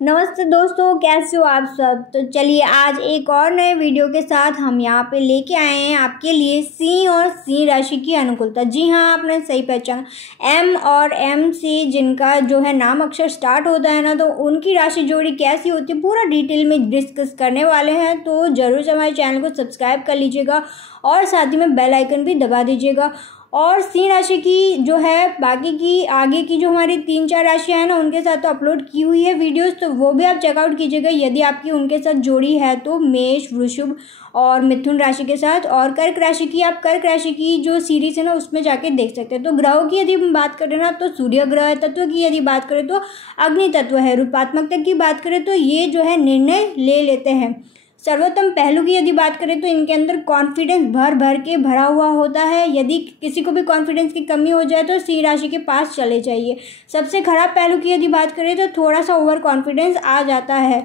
नमस्ते दोस्तों, कैसे हो आप सब। तो चलिए आज एक और नए वीडियो के साथ हम यहाँ पे लेके आए हैं आपके लिए सिंह और सिंह राशि की अनुकूलता। जी हाँ, आपने सही पहचाना। एम और एम से जिनका जो है नाम अक्षर स्टार्ट होता है ना, तो उनकी राशि जोड़ी कैसी होती है पूरा डिटेल में डिस्कस करने वाले हैं। तो ज़रूर से हमारे चैनल को सब्सक्राइब कर लीजिएगा और साथ ही में बेल आइकन भी दबा दीजिएगा। और सिंह राशि की जो है बाकी की आगे की जो हमारी 3-4 राशियां हैं ना, उनके साथ तो अपलोड की हुई है वीडियोस, तो वो भी आप चेकआउट कीजिएगा यदि आपकी उनके साथ जोड़ी है तो। मेष, वृषभ और मिथुन राशि के साथ। और कर्क राशि की आप कर्क राशि की जो सीरीज है ना उसमें जाके देख सकते हैं। तो ग्रहों की यदि हम बात करें ना, तो सूर्य ग्रह तत्व की यदि बात करें तो अग्नि तत्व है। रूपात्मकता की बात करें तो ये जो है निर्णय ले लेते हैं। सर्वोत्तम पहलू की यदि बात करें तो इनके अंदर कॉन्फिडेंस भर भर के भरा हुआ होता है। यदि किसी को भी कॉन्फिडेंस की कमी हो जाए तो सिंह राशि के पास चले जाइए। सबसे खराब पहलू की यदि बात करें तो थोड़ा सा ओवर कॉन्फिडेंस आ जाता है।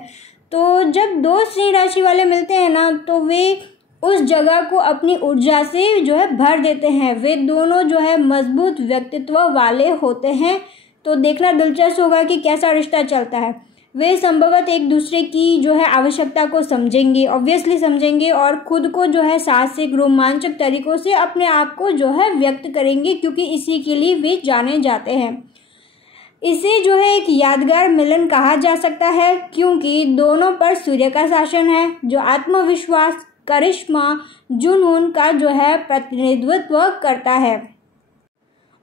तो जब दो सिंह राशि वाले मिलते हैं ना, तो वे उस जगह को अपनी ऊर्जा से जो है भर देते हैं। वे दोनों जो है मजबूत व्यक्तित्व वाले होते हैं। तो देखना दिलचस्प होगा कि कैसा रिश्ता चलता है। वे संभवतः एक दूसरे की जो है आवश्यकता को समझेंगे, ऑब्वियसली समझेंगे, और खुद को जो है साहसिक रोमांचक तरीकों से अपने आप को जो है व्यक्त करेंगे, क्योंकि इसी के लिए वे जाने जाते हैं। इसे जो है एक यादगार मिलन कहा जा सकता है, क्योंकि दोनों पर सूर्य का शासन है, जो आत्मविश्वास, करिश्मा, जुनून का जो है प्रतिनिधित्व करता है।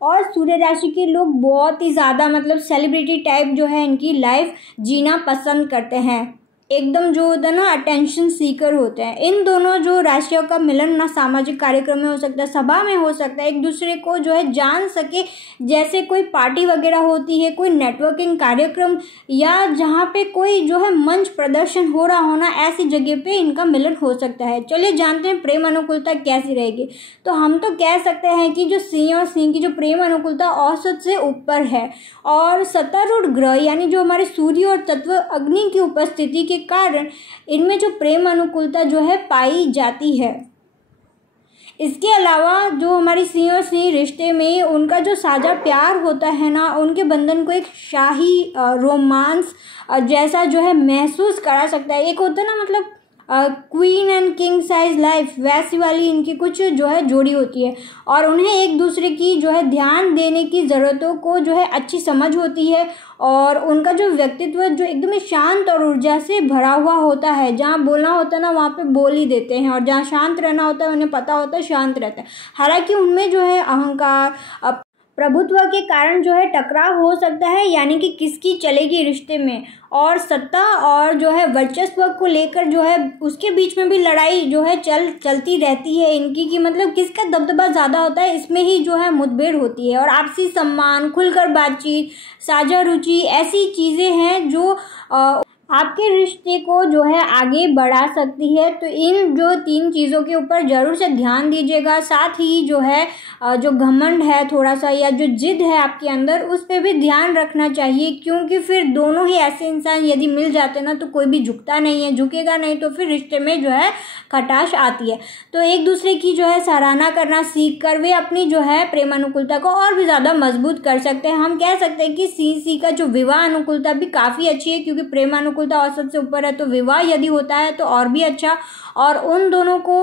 और सूर्य राशि के लोग बहुत ही ज़्यादा मतलब सेलिब्रिटी टाइप जो है इनकी लाइफ जीना पसंद करते हैं। एकदम जो होता है ना अटेंशन सीकर होते हैं। इन दोनों जो राशियों का मिलन ना सामाजिक कार्यक्रम में हो सकता है, सभा में हो सकता है, एक दूसरे को जो है जान सके, जैसे कोई पार्टी वगैरह होती है, कोई नेटवर्किंग कार्यक्रम, या जहाँ पे कोई जो है मंच प्रदर्शन हो रहा होना, ऐसी जगह पे इनका मिलन हो सकता है। चलिए जानते हैं प्रेम अनुकूलता कैसी रहेगी। तो हम तो कह सकते हैं कि जो सिंह और सिंह की जो प्रेम अनुकूलता औसत से ऊपर है, और सत्तारूढ़ ग्रह यानी जो हमारे सूर्य और तत्व अग्नि की उपस्थिति के कारण इनमें जो प्रेम अनुकूलता जो है पाई जाती है। इसके अलावा जो हमारी सिंह और सिंह रिश्ते में उनका जो साझा प्यार होता है ना, उनके बंधन को एक शाही रोमांस जैसा जो है महसूस करा सकता है। एक होता है ना मतलब queen and king size life, वैसी वाली इनकी कुछ जो है जोड़ी होती है। और उन्हें एक दूसरे की जो है ध्यान देने की ज़रूरतों को जो है अच्छी समझ होती है। और उनका जो व्यक्तित्व जो एकदम शांत और ऊर्जा से भरा हुआ होता है। जहाँ बोलना होता है ना वहाँ पे बोल ही देते हैं, और जहाँ शांत रहना होता है उन्हें पता होता है शांत रहता है। हालांकि उनमें जो है अहंकार, प्रभुत्व के कारण जो है टकराव हो सकता है, यानी कि किसकी चलेगी रिश्ते में, और सत्ता और जो है वर्चस्व को लेकर जो है उसके बीच में भी लड़ाई जो है चलती रहती है इनकी, कि मतलब किसका दबदबा ज़्यादा होता है, इसमें ही जो है मुठभेड़ होती है। और आपसी सम्मान, खुलकर बातचीत, साझा रुचि, ऐसी चीज़ें हैं जो आपके रिश्ते को जो है आगे बढ़ा सकती है। तो इन जो 3 चीज़ों के ऊपर ज़रूर से ध्यान दीजिएगा। साथ ही जो है जो घमंड है थोड़ा सा, या जो जिद है आपके अंदर, उस पर भी ध्यान रखना चाहिए, क्योंकि फिर दोनों ही ऐसे इंसान यदि मिल जाते ना तो कोई भी झुकता नहीं है, झुकेगा नहीं, तो फिर रिश्ते में जो है खटाश आती है। तो एक दूसरे की जो है सराहना करना सीख कर वे अपनी जो है प्रेम अनुकूलता को और भी ज़्यादा मजबूत कर सकते हैं। हम कह सकते हैं कि सी का जो विवाह अनुकूलता भी काफ़ी अच्छी है, क्योंकि प्रेम अनुकूलता औसत से ऊपर है, तो विवाह यदि होता है तो और भी अच्छा। और उन दोनों को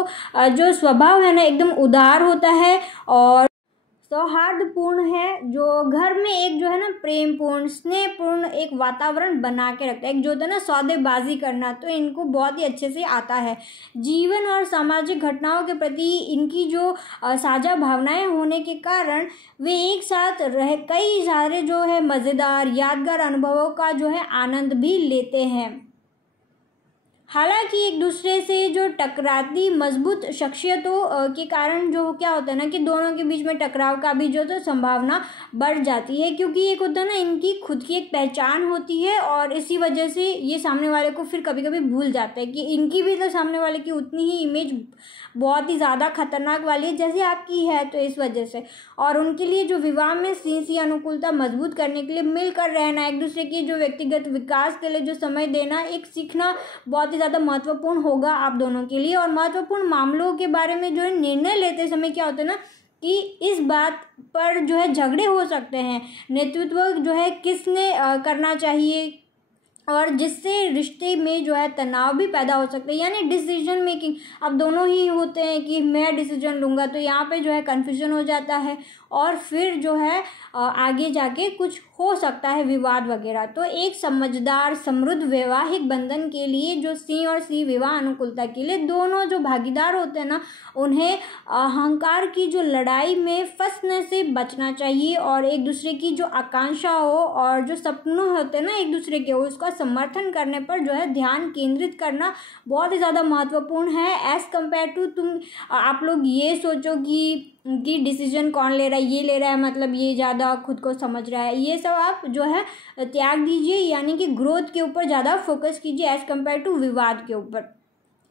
जो स्वभाव है ना एकदम उदार होता है और सौहार्दपूर्ण है, जो घर में एक जो है ना प्रेमपूर्ण, स्नेहपूर्ण एक वातावरण बना के रखता है। एक जो होता है ना सौदेबाजी करना, तो इनको बहुत ही अच्छे से आता है। जीवन और सामाजिक घटनाओं के प्रति इनकी जो साझा भावनाएं होने के कारण वे एक साथ रह कई सारे जो है मज़ेदार यादगार अनुभवों का जो है आनंद भी लेते हैं। हालांकि एक दूसरे से जो टकराती मजबूत शख्सियतों के कारण जो क्या होता है ना कि दोनों के बीच में टकराव का भी जो तो संभावना बढ़ जाती है, क्योंकि एक होता है ना इनकी खुद की एक पहचान होती है, और इसी वजह से ये सामने वाले को फिर कभी कभी भूल जाते हैं कि इनकी भी तो सामने वाले की उतनी ही इमेज बहुत ही ज़्यादा खतरनाक वाली है जैसे आपकी है। तो इस वजह से और उनके लिए जो विवाह में सी अनुकूलता मजबूत करने के लिए मिलकर रहना, एक दूसरे की जो व्यक्तिगत विकास के लिए जो समय देना, एक सीखना बहुत ही ज़्यादा महत्वपूर्ण होगा आप दोनों के लिए। और महत्वपूर्ण मामलों के बारे में जो है निर्णय लेते समय क्या होता है ना कि इस बात पर जो है झगड़े हो सकते हैं, नेतृत्व जो है किसने करना चाहिए, और जिससे रिश्ते में जो है तनाव भी पैदा हो सकता है, यानी डिसीजन मेकिंग अब दोनों ही होते हैं कि मैं डिसीजन लूँगा, तो यहाँ पे जो है कन्फ्यूजन हो जाता है और फिर जो है आगे जाके कुछ हो सकता है विवाद वगैरह। तो एक समझदार समृद्ध वैवाहिक बंधन के लिए जो सी और सी विवाह अनुकूलता के लिए दोनों जो भागीदार होते हैं ना, उन्हें अहंकार की जो लड़ाई में फंसने से बचना चाहिए और एक दूसरे की जो आकांक्षा हो और जो सपनों होते हैं ना एक दूसरे के, उसका समर्थन करने पर जो है ध्यान केंद्रित करना बहुत ही ज़्यादा महत्वपूर्ण है एज़ कम्पेयर टू आप लोग ये सोचो कि डिसीजन कौन ले रहा है, ये ले रहा है मतलब ये ज़्यादा खुद को समझ रहा है, ये सब आप जो है त्याग दीजिए, यानी कि ग्रोथ के ऊपर ज़्यादा फोकस कीजिए एज़ कम्पेयर टू विवाद के ऊपर।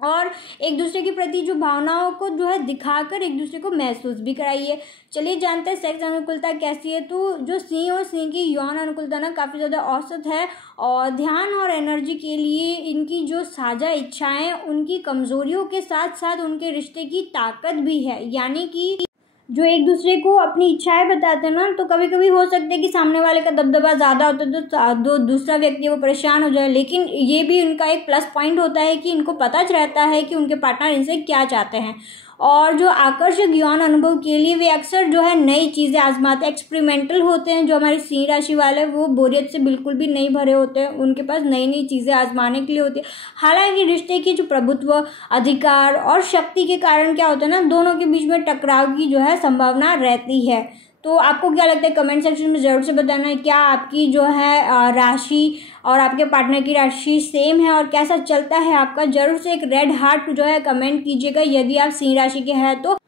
और एक दूसरे के प्रति जो भावनाओं को जो है दिखाकर एक दूसरे को महसूस भी कराइए। चलिए जानते हैं सेक्स अनुकूलता कैसी है। तो जो सी और सी की यौन अनुकूलता ना काफ़ी ज़्यादा औसत है और ध्यान और एनर्जी के लिए इनकी जो साझा इच्छाएं उनकी कमज़ोरियों के साथ साथ उनके रिश्ते की ताकत भी है, यानी कि जो एक दूसरे को अपनी इच्छाएं बताते हैं ना, तो कभी कभी हो सकता है कि सामने वाले का दबदबा ज़्यादा होता है तो दूसरा व्यक्ति वो परेशान हो जाए, लेकिन ये भी उनका एक प्लस पॉइंट होता है कि इनको पता रहता है कि उनके पार्टनर इनसे क्या चाहते हैं। और जो आकर्षक यौन अनुभव के लिए वे अक्सर जो है नई चीज़ें आजमाते, एक्सपेरिमेंटल होते हैं। जो हमारी सी राशि वाले वो बोरियत से बिल्कुल भी नहीं भरे होते हैं, उनके पास नई नई चीज़ें आजमाने के लिए होती है। हालांकि रिश्ते की जो प्रभुत्व, अधिकार और शक्ति के कारण क्या होता है ना, दोनों के बीच में टकराव की जो है संभावना रहती है। तो आपको क्या लगता है कमेंट सेक्शन में ज़रूर से बताना है, क्या आपकी जो है राशि और आपके पार्टनर की राशि सेम है और कैसा चलता है आपका। जरूर से एक रेड हार्ट जो है कमेंट कीजिएगा यदि आप सिंह राशि के हैं तो।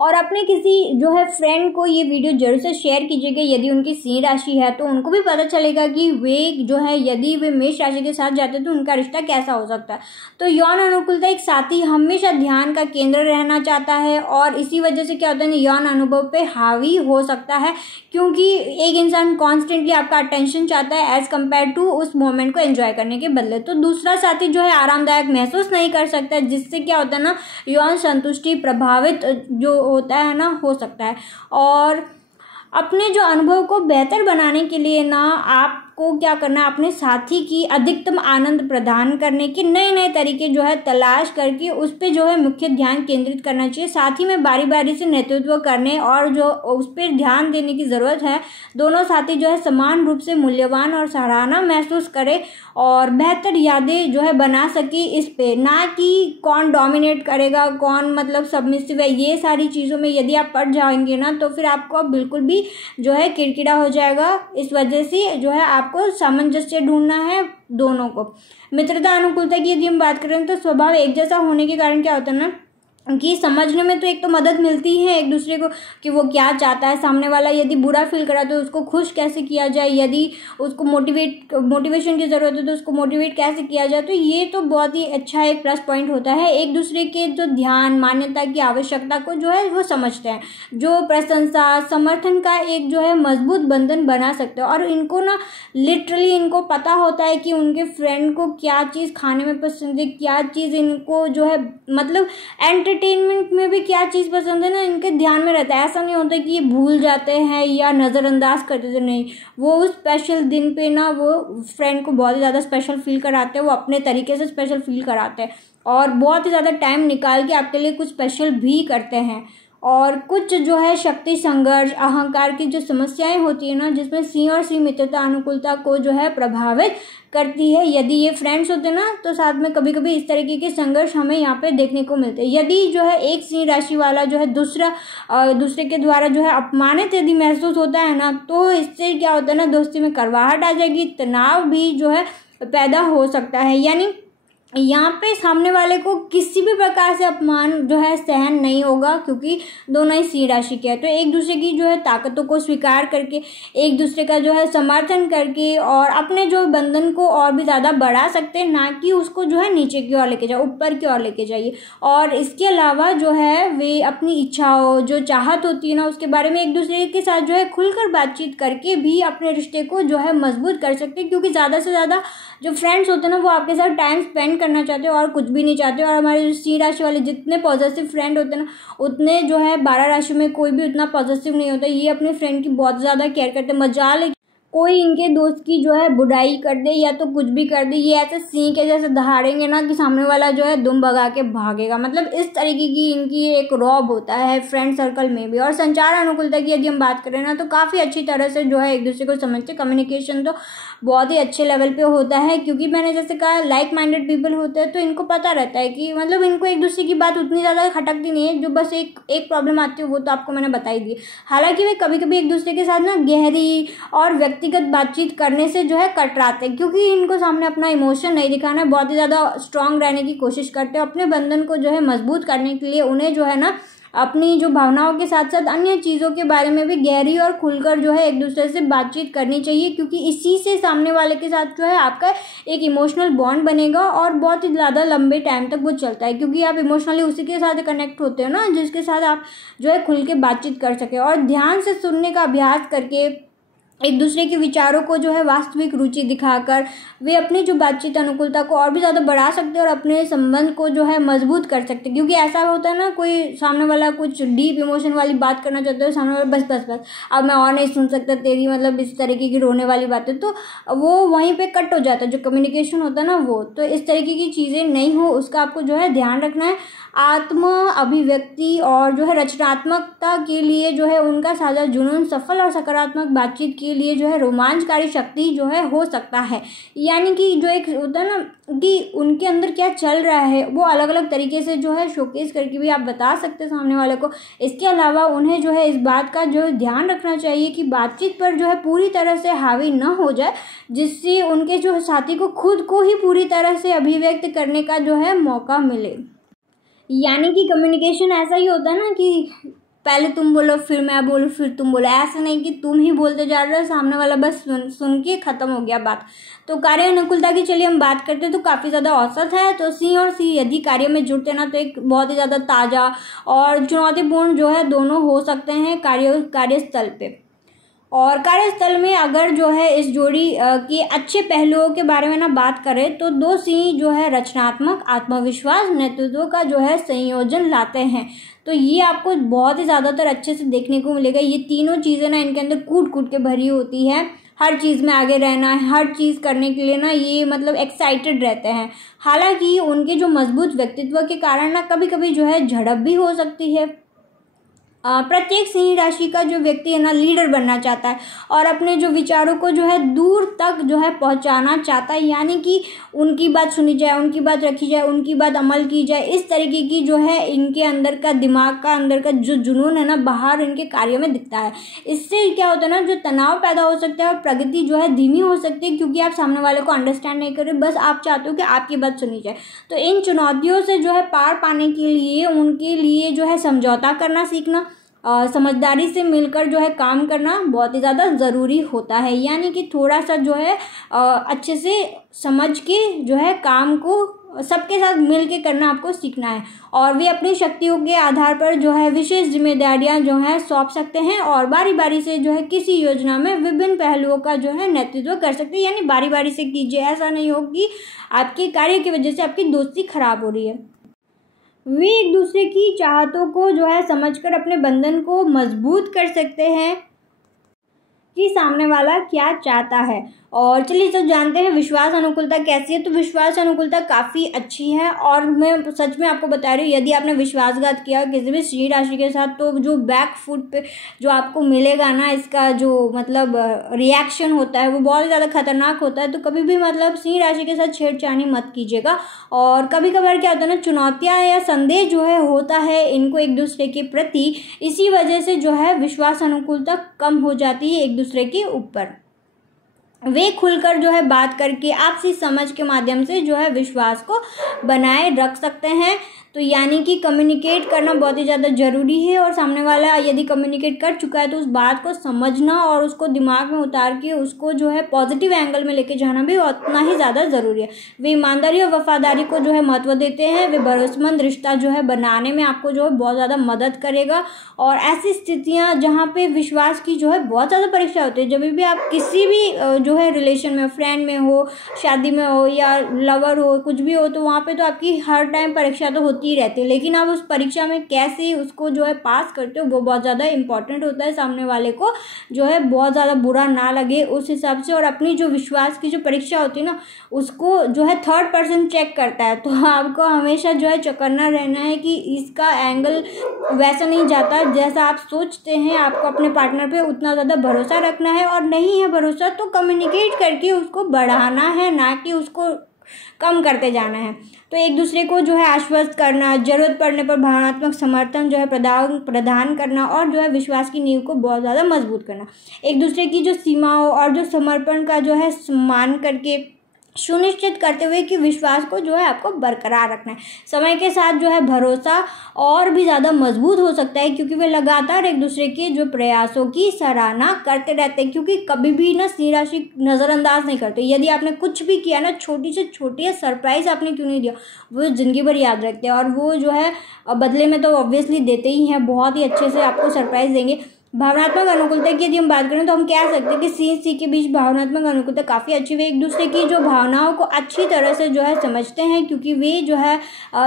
और अपने किसी जो है फ्रेंड को ये वीडियो जरूर से शेयर कीजिएगा यदि उनकी सिंह राशि है, तो उनको भी पता चलेगा कि वे जो है यदि वे मेष राशि के साथ जाते हैं तो उनका रिश्ता कैसा हो सकता है। तो यौन अनुकूलता एक साथी हमेशा ध्यान का केंद्र रहना चाहता है और इसी वजह से क्या होता है यौन अनुभव पे हावी हो सकता है, क्योंकि एक इंसान कॉन्स्टेंटली आपका अटेंशन चाहता है एज कम्पेयर टू उस मोमेंट को एंजॉय करने के बदले। तो दूसरा साथी जो है आरामदायक महसूस नहीं कर सकता, जिससे क्या होता है ना यौन संतुष्टि प्रभावित जो होता है ना हो सकता है। और अपने जो अनुभव को बेहतर बनाने के लिए ना आपको क्या करना है, अपने साथी की अधिकतम आनंद प्रदान करने के नए नए तरीके जो है तलाश करके उस पर जो है मुख्य ध्यान केंद्रित करना चाहिए। साथ ही में बारी बारी से नेतृत्व करने और जो उस पर ध्यान देने की ज़रूरत है। दोनों साथी जो है समान रूप से मूल्यवान और सराहना महसूस करे और बेहतर यादें जो है बना सके इस पे, ना कि कौन डोमिनेट करेगा, कौन मतलब सबमिसिव है। ये सारी चीज़ों में यदि आप पड़ जाएंगे ना तो फिर आपको बिल्कुल भी जो है किरकिरा हो जाएगा। इस वजह से जो है आपको सामंजस्य ढूंढना है दोनों को। मित्रता अनुकूलता की यदि हम बात करें तो स्वभाव एक जैसा होने के कारण क्या होता है ना कि समझने में तो एक तो मदद मिलती है एक दूसरे को कि वो क्या चाहता है। सामने वाला यदि बुरा फील करा तो उसको खुश कैसे किया जाए, यदि उसको मोटिवेशन की ज़रूरत है तो उसको मोटिवेट कैसे किया जाए। तो ये तो बहुत ही अच्छा एक प्लस पॉइंट होता है। एक दूसरे के जो ध्यान मान्यता की आवश्यकता को जो है वो समझते हैं, जो प्रशंसा समर्थन का एक जो है मजबूत बंधन बना सकते हैं। और इनको ना लिटरली इनको पता होता है कि उनके फ्रेंड को क्या चीज़ खाने में पसंद है, क्या चीज़ इनको जो है मतलब एंटरटेनमेंट में भी क्या चीज़ पसंद है ना, इनके ध्यान में रहता है। ऐसा नहीं होता कि ये भूल जाते हैं या नज़रअंदाज करते थे, नहीं, वो उस स्पेशल दिन पे ना वो फ्रेंड को बहुत ही ज़्यादा स्पेशल फील कराते हैं, वो अपने तरीके से स्पेशल फील कराते हैं और बहुत ही ज़्यादा टाइम निकाल के आपके लिए कुछ स्पेशल भी करते हैं। और कुछ जो है शक्ति संघर्ष अहंकार की जो समस्याएं होती है ना, जिसमें सी और सी मित्रता अनुकूलता को जो है प्रभावित करती है। यदि ये फ्रेंड्स होते ना तो साथ में कभी कभी इस तरीके के संघर्ष हमें यहाँ पे देखने को मिलते हैं। यदि जो है एक सिंह राशि वाला जो है दूसरे के द्वारा जो है अपमानित यदि महसूस होता है ना, तो इससे क्या होता है ना दोस्ती में कड़वाहट आ जाएगी, तनाव भी जो है पैदा हो सकता है। यानी यहाँ पे सामने वाले को किसी भी प्रकार से अपमान जो है सहन नहीं होगा, क्योंकि दोनों ही सिंह राशि के हैं। तो एक दूसरे की जो है ताकतों को स्वीकार करके एक दूसरे का जो है समर्थन करके और अपने जो बंधन को और भी ज़्यादा बढ़ा सकते हैं, ना कि उसको जो है नीचे की ओर लेके जाए, ऊपर की ओर लेके जाइए। और इसके अलावा जो है वे अपनी इच्छाओं जो चाहत होती है ना उसके बारे में एक दूसरे के साथ जो है खुलकर बातचीत करके भी अपने रिश्ते को जो है मजबूत कर सकते हैं, क्योंकि ज़्यादा से ज़्यादा जो फ्रेंड्स होते हैं ना वो आपके साथ टाइम स्पेंड करना चाहते हैं और कुछ भी नहीं चाहते। और हमारे जो सिंह राशि वाले जितने पॉजिटिव फ्रेंड होते हैं ना, उतने जो है 12 राशि में कोई भी उतना पॉजिटिव नहीं होता। ये अपने फ्रेंड की बहुत ज़्यादा केयर करते हैं। कोई इनके दोस्त की जो है बुराई कर दे या तो कुछ भी कर दे, ये ऐसे सिंह के जैसे दहाड़ेंगे ना कि सामने वाला जो है दुम भगा के भागेगा। मतलब इस तरीके की इनकी एक रौब होता है फ्रेंड सर्कल में भी। और संचार अनुकूलता की यदि हम बात करें ना तो काफ़ी अच्छी तरह से जो है एक दूसरे को समझते, कम्युनिकेशन तो बहुत ही अच्छे लेवल पे होता है, क्योंकि मैंने जैसे कहा लाइक माइंडेड पीपल होते हैं तो इनको पता रहता है कि मतलब इनको एक दूसरे की बात उतनी ज़्यादा खटकती नहीं है। जो बस एक प्रॉब्लम आती है वो तो आपको मैंने बताई दी। हालांकि वे कभी कभी एक दूसरे के साथ ना गहरी और व्यक्तिगत बातचीत करने से जो है कतराते हैं, क्योंकि इनको सामने अपना इमोशन नहीं दिखाना है, बहुत ही ज़्यादा स्ट्रांग रहने की कोशिश करते हैं। अपने बंधन को जो है मजबूत करने के लिए उन्हें जो है ना अपनी जो भावनाओं के साथ साथ अन्य चीज़ों के बारे में भी गहरी और खुलकर जो है एक दूसरे से बातचीत करनी चाहिए, क्योंकि इसी से सामने वाले के साथ जो है आपका एक इमोशनल बॉन्ड बनेगा और बहुत ही ज़्यादा लंबे टाइम तक वो चलता है, क्योंकि आप इमोशनली उसी के साथ कनेक्ट होते हो ना जिसके साथ आप जो है खुल के बातचीत कर सके। और ध्यान से सुनने का अभ्यास करके एक दूसरे के विचारों को जो है वास्तविक रुचि दिखाकर वे अपनी जो बातचीत अनुकूलता को और भी ज़्यादा बढ़ा सकते हैं और अपने संबंध को जो है मजबूत कर सकते हैं। क्योंकि ऐसा होता है ना, कोई सामने वाला कुछ डीप इमोशन वाली बात करना चाहता है, सामने वाला बस अब मैं और नहीं सुन सकता तेरी मतलब इस तरीके की रोने वाली बातें, तो वो वहीं पे कट हो जाता है जो कम्युनिकेशन होता है ना वो। तो इस तरीके की चीज़ें नहीं हो उसका आपको जो है ध्यान रखना है। आत्म अभिव्यक्ति और जो है रचनात्मकता के लिए जो है उनका साझा जुनून सफल और सकारात्मक बातचीत के लिए जो है रोमांचकारी शक्ति जो है हो सकता है। यानी कि जो एक होता है ना कि उनके अंदर क्या चल रहा है वो अलग अलग तरीके से जो है शोकेस करके भी आप बता सकते हैं सामने वाले को। इसके अलावा उन्हें जो है इस बात का जो ध्यान रखना चाहिए कि बातचीत पर जो है पूरी तरह से हावी न हो जाए, जिससे उनके जो साथी को खुद को ही पूरी तरह से अभिव्यक्त करने का जो है मौका मिले। यानी कि कम्युनिकेशन ऐसा ही होता है ना कि पहले तुम बोलो फिर मैं बोलूँ फिर तुम बोलो, ऐसा नहीं कि तुम ही बोलते जा रहे हो, सामने वाला बस सुन के ख़त्म हो गया बात। तो कार्य अनुकूलता की चलिए हम बात करते हैं तो काफ़ी ज़्यादा औसत है। तो सी और सी यदि कार्य में जुड़ते ना तो एक बहुत ही ज़्यादा ताज़ा और चुनौतीपूर्ण जो है दोनों हो सकते हैं कार्यस्थल पे। और कार्यस्थल में अगर जो है इस जोड़ी के अच्छे पहलुओं के बारे में ना बात करें तो दो सी जो है रचनात्मक, आत्मविश्वास, नेतृत्व का जो है संयोजन लाते हैं। तो ये आपको बहुत ही ज़्यादातर अच्छे से देखने को मिलेगा। ये तीनों चीज़ें ना इनके अंदर कूट कूट के भरी होती है। हर चीज़ में आगे रहना है, हर चीज़ करने के लिए ना ये मतलब एक्साइटेड रहते हैं। हालांकि उनके जो मजबूत व्यक्तित्व के कारण ना कभी कभी जो है झड़प भी हो सकती है। प्रत्येक सिंह राशि का जो व्यक्ति है ना लीडर बनना चाहता है और अपने जो विचारों को जो है दूर तक जो है पहुंचाना चाहता है। यानी कि उनकी बात सुनी जाए, उनकी बात रखी जाए, उनकी बात अमल की जाए। इस तरीके की जो है इनके अंदर का दिमाग का अंदर का जो जुनून है ना बाहर इनके कार्यों में दिखता है। इससे क्या होता है ना, जो तनाव पैदा हो सकता है और प्रगति जो है धीमी हो सकती है, क्योंकि आप सामने वाले को अंडरस्टैंड नहीं कर रहे, बस आप चाहते हो कि आपकी बात सुनी जाए। तो इन चुनौतियों से जो है पार पाने के लिए उनके लिए जो है समझौता करना सीखना, समझदारी से मिलकर जो है काम करना बहुत ही ज़्यादा ज़रूरी होता है। यानी कि थोड़ा सा जो है अच्छे से समझ के जो है काम को सबके साथ मिल के करना आपको सीखना है। और वे अपनी शक्तियों के आधार पर जो है विशेष जिम्मेदारियां जो है सौंप सकते हैं और बारी बारी से जो है किसी योजना में विभिन्न पहलुओं का जो है नेतृत्व कर सकते हैं। यानी बारी बारी से कीजिए, ऐसा नहीं हो कि आपके कार्य की वजह से आपकी दोस्ती खराब हो रही है। वे एक दूसरे की चाहतों को जो है समझकर अपने बंधन को मजबूत कर सकते हैं कि सामने वाला क्या चाहता है। और चलिए सब जानते हैं विश्वास अनुकूलता कैसी है। तो विश्वास अनुकूलता काफ़ी अच्छी है और मैं सच में आपको बता रही हूँ, यदि आपने विश्वासघात किया किसी भी सिंह राशि के साथ तो जो बैक फुट पे जो आपको मिलेगा ना, इसका जो मतलब रिएक्शन होता है वो बहुत ज़्यादा खतरनाक होता है। तो कभी भी मतलब सिंह राशि के साथ छेड़छाड़ी मत कीजिएगा। और कभी कभार क्या होता है ना, चुनौतियाँ या संदेह जो है होता है इनको एक दूसरे के प्रति, इसी वजह से जो है विश्वास अनुकूलता कम हो जाती है एक दूसरे के ऊपर। वे खुलकर जो है बात करके आपसी समझ के माध्यम से जो है विश्वास को बनाए रख सकते हैं। तो यानी कि कम्युनिकेट करना बहुत ही ज़्यादा ज़रूरी है और सामने वाला यदि कम्युनिकेट कर चुका है तो उस बात को समझना और उसको दिमाग में उतार के उसको जो है पॉजिटिव एंगल में लेके जाना भी उतना ही ज़्यादा ज़रूरी है। वे ईमानदारी और वफादारी को जो है महत्व देते हैं। वे भरोसेमंद रिश्ता जो है बनाने में आपको जो है बहुत ज़्यादा मदद करेगा। और ऐसी स्थितियाँ जहाँ पे विश्वास की जो है बहुत ज़्यादा परीक्षा होती है, जब भी आप किसी भी जो है रिलेशन में, फ्रेंड में हो, शादी में हो या लवर हो, कुछ भी हो, तो वहाँ पे तो आपकी हर टाइम परीक्षा तो होती होती रहती है, लेकिन आप उस परीक्षा में कैसे उसको जो है पास करते हो वो बहुत ज़्यादा इंपॉर्टेंट होता है। सामने वाले को जो है बहुत ज़्यादा बुरा ना लगे उस हिसाब से, और अपनी जो विश्वास की जो परीक्षा होती है ना उसको जो है थर्ड पर्सन चेक करता है। तो आपको हमेशा जो है चौकन्ना रहना है कि इसका एंगल वैसा नहीं जाता जैसा आप सोचते हैं। आपको अपने पार्टनर पे उतना ज़्यादा भरोसा रखना है, और नहीं है भरोसा तो कम्युनिकेट करके उसको बढ़ाना है, ना कि उसको कम करते जाना है। तो एक दूसरे को जो है आश्वस्त करना, ज़रूरत पड़ने पर भावनात्मक समर्थन जो है प्रदान करना, और जो है विश्वास की नींव को बहुत ज़्यादा मजबूत करना। एक दूसरे की जो सीमाओं और जो समर्पण का जो है सम्मान करके सुनिश्चित करते हुए कि विश्वास को जो है आपको बरकरार रखना है। समय के साथ जो है भरोसा और भी ज़्यादा मजबूत हो सकता है, क्योंकि वे लगातार एक दूसरे के जो प्रयासों की सराहना करते रहते हैं, क्योंकि कभी भी ना सिंह राशि नज़रअंदाज नहीं करते। यदि आपने कुछ भी किया ना, छोटी से छोटी सरप्राइज़ आपने क्यों नहीं दिया, वो ज़िंदगी भर याद रखते हैं, और वो जो है बदले में तो ऑब्वियसली देते ही हैं, बहुत ही अच्छे से आपको सरप्राइज़ देंगे। भावनात्मक अनुकूलता की यदि हम बात करें तो हम कह सकते हैं कि सी के बीच भावनात्मक अनुकूलता काफ़ी अच्छी है। एक दूसरे की जो भावनाओं को अच्छी तरह से जो है समझते हैं, क्योंकि वे जो है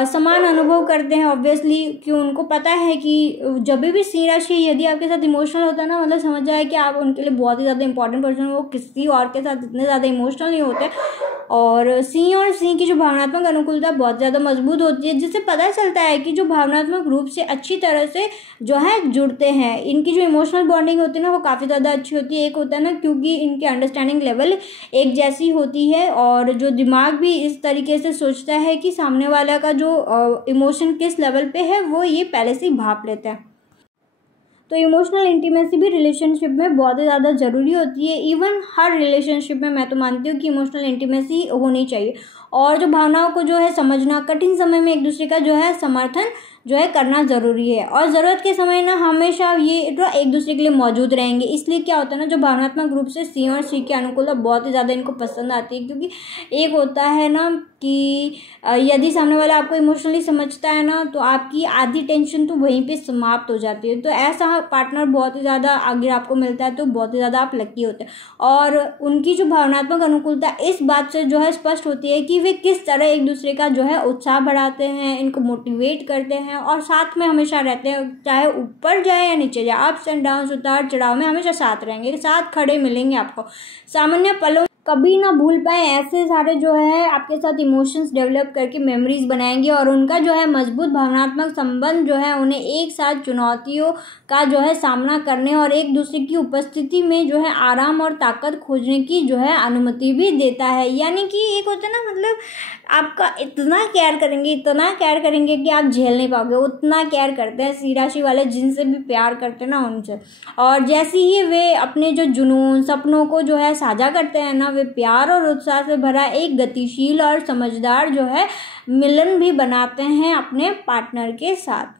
समान अनुभव करते हैं ऑब्वियसली, कि उनको पता है कि जब भी सिंह राशि यदि आपके साथ इमोशनल होता है ना, मतलब समझ जाए कि आप उनके लिए बहुत ही ज़्यादा इंपॉर्टेंट पर्सन हो, वो किसी और के साथ इतने ज़्यादा इमोशनल नहीं होते। और सिंह की जो भावनात्मक अनुकूलता बहुत ज़्यादा मजबूत होती है, जिससे पता चलता है कि जो भावनात्मक रूप से अच्छी तरह से जो है जुड़ते हैं। इनकी जो इमोशनल बॉन्डिंग होती है ना वो काफ़ी ज़्यादा अच्छी होती है। एक होता है ना क्योंकि इनकी अंडरस्टैंडिंग लेवल एक जैसी होती है, और जो दिमाग भी इस तरीके से सोचता है कि सामने वाला का जो इमोशन किस लेवल पे है वो ये पहले से ही भाप लेता है। तो इमोशनल इंटीमेसी भी रिलेशनशिप में बहुत ही ज़्यादा ज़रूरी होती है। इवन हर रिलेशनशिप में मैं तो मानती हूँ कि इमोशनल इंटीमेसी होनी चाहिए, और जो भावनाओं को जो है समझना, कठिन समय में एक दूसरे का जो है समर्थन जो है करना ज़रूरी है, और ज़रूरत के समय ना हमेशा ये जो एक दूसरे के लिए मौजूद रहेंगे। इसलिए क्या होता है ना, जो भावनात्मक रूप से सिंह और सिंह की अनुकूलता बहुत ही ज़्यादा इनको पसंद आती है, क्योंकि एक होता है ना कि यदि सामने वाला आपको इमोशनली समझता है ना तो आपकी आधी टेंशन तो वहीं पे समाप्त हो जाती है। तो ऐसा पार्टनर बहुत ही ज़्यादा अगर आपको मिलता है तो बहुत ही ज़्यादा आप लकी होते हैं। और उनकी जो भावनात्मक अनुकूलता इस बात से जो है स्पष्ट होती है कि वे किस तरह एक दूसरे का जो है उत्साह बढ़ाते हैं, इनको मोटिवेट करते हैं, और साथ में हमेशा रहते हैं, चाहे ऊपर जाए या नीचे जाए, अप्स एंड डाउन्स, उतार चढ़ाव में हमेशा साथ रहेंगे, साथ खड़े मिलेंगे आपको। सामान्य पलों कभी ना भूल पाए ऐसे सारे जो है आपके साथ इमोशंस डेवलप करके मेमोरीज बनाएंगे, और उनका जो है मजबूत भावनात्मक संबंध जो है उन्हें एक साथ चुनौतियों का जो है सामना करने और एक दूसरे की उपस्थिति में जो है आराम और ताकत खोजने की जो है अनुमति भी देता है। यानी कि एक होता है ना, मतलब आपका इतना केयर करेंगे कि आप झेल नहीं पाओगे, उतना केयर करते हैं सिंह राशि वाले, जिनसे भी प्यार करते हैं ना उनसे। और जैसे ही वे अपने जो जुनून सपनों को जो है साझा करते हैं ना, वे प्यार और उत्साह से भरा एक गतिशील और समझदार जो है मिलन भी बनाते हैं अपने पार्टनर के साथ।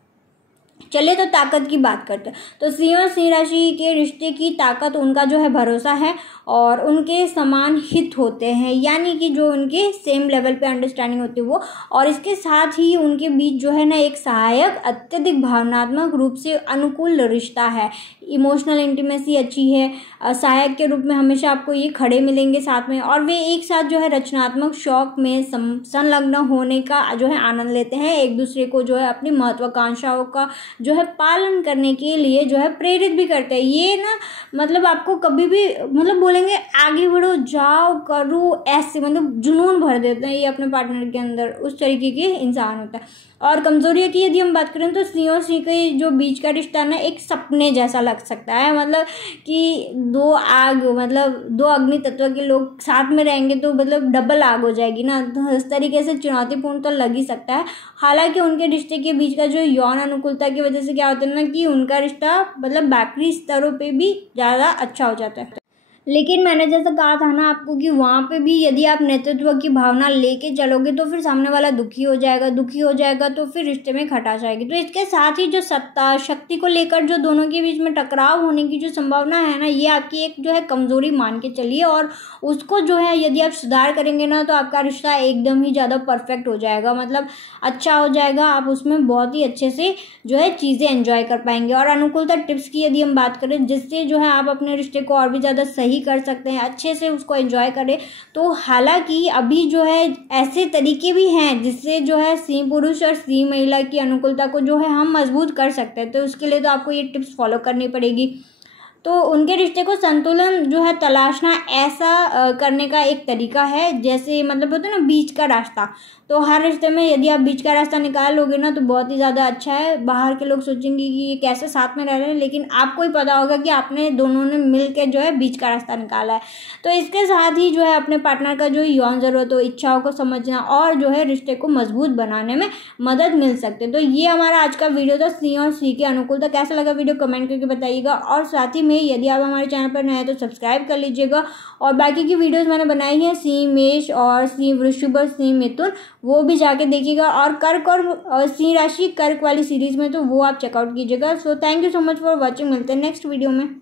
चलिए तो ताकत की बात करते हैं। तो सिंह और सिंह राशि के रिश्ते की ताकत उनका जो है भरोसा है, और उनके समान हित होते हैं, यानी कि जो उनके सेम लेवल पे अंडरस्टैंडिंग होती है वो, और इसके साथ ही उनके बीच जो है ना एक सहायक अत्यधिक भावनात्मक रूप से अनुकूल रिश्ता है। इमोशनल इंटीमेसी अच्छी है, सहायक के रूप में हमेशा आपको ये खड़े मिलेंगे साथ में, और वे एक साथ जो है रचनात्मक शौक में संलग्न होने का जो है आनंद लेते हैं, एक दूसरे को जो है अपनी महत्वाकांक्षाओं का जो है पालन करने के लिए जो है प्रेरित भी करते हैं। ये ना मतलब आपको कभी भी मतलब बोलेंगे आगे बढ़ो, जाओ, करो, ऐसे मतलब जुनून भर देते हैं ये अपने पार्टनर के अंदर, उस तरीके के इंसान होता है। और कमजोरियों की यदि हम बात करें तो सिंह और सिंह के जो बीच का रिश्ता ना एक सपने जैसा लग सकता है, मतलब कि दो अग्नि तत्व के लोग साथ में रहेंगे तो मतलब डबल आग हो जाएगी ना, तो इस तरीके से चुनौतीपूर्ण तो लग ही सकता है। हालांकि उनके रिश्ते के बीच का जो यौन अनुकूलता की वजह से क्या होता है ना कि उनका रिश्ता मतलब बाकी स्तरों पे भी ज़्यादा अच्छा हो जाता है। लेकिन मैंने जैसा कहा था ना आपको कि वहाँ पे भी यदि आप नेतृत्व की भावना लेके चलोगे तो फिर सामने वाला दुखी हो जाएगा तो फिर रिश्ते में खटास आएगी। तो इसके साथ ही जो सत्ता शक्ति को लेकर जो दोनों के बीच में टकराव होने की जो संभावना है ना, ये आपकी एक जो है कमजोरी मान के चलिए, और उसको जो है यदि आप सुधार करेंगे ना तो आपका रिश्ता एकदम ही ज़्यादा परफेक्ट हो जाएगा, मतलब अच्छा हो जाएगा। आप उसमें बहुत ही अच्छे से जो है चीज़ें एंजॉय कर पाएंगे। और अनुकूलता टिप्स की यदि हम बात करें जिससे जो है आप अपने रिश्ते को और भी ज़्यादा सही कर सकते हैं, अच्छे से उसको एंजॉय करें। तो हालांकि अभी जो है ऐसे तरीके भी हैं जिससे जो है सिंह पुरुष और सिंह महिला की अनुकूलता को जो है हम मजबूत कर सकते हैं। तो उसके लिए तो आपको ये टिप्स फॉलो करनी पड़ेगी। तो उनके रिश्ते को संतुलन जो है तलाशना ऐसा करने का एक तरीका है, जैसे मतलब होता है ना बीच का रास्ता। तो हर रिश्ते में यदि आप बीच का रास्ता निकाल लोगे ना तो बहुत ही ज़्यादा अच्छा है। बाहर के लोग सोचेंगे कि ये कैसे साथ में रह रहे हैं, लेकिन आपको ही पता होगा कि आपने दोनों ने मिल के जो है बीच का रास्ता निकाला है। तो इसके साथ ही जो है अपने पार्टनर का जो यौन ज़रूरत हो, इच्छाओं को समझना और जो है रिश्ते को मजबूत बनाने में मदद मिल सकती है। तो ये हमारा आज का वीडियो था, सी और सी की अनुकूलता। कैसा लगा वीडियो कमेंट करके बताइएगा। और साथ ही में यदि आप हमारे चैनल पर नए हैं तो सब्सक्राइब कर लीजिएगा। और बाकी की वीडियोस मैंने बनाई है सिंह मेष और सिंह वृषभ और सिंह मिथुन, वो भी जाके देखिएगा। और कर्क और सिंह राशि कर्क वाली सीरीज में तो वो आप चेकआउट कीजिएगा। So thank you so much for watching. मिलते हैं नेक्स्ट वीडियो में।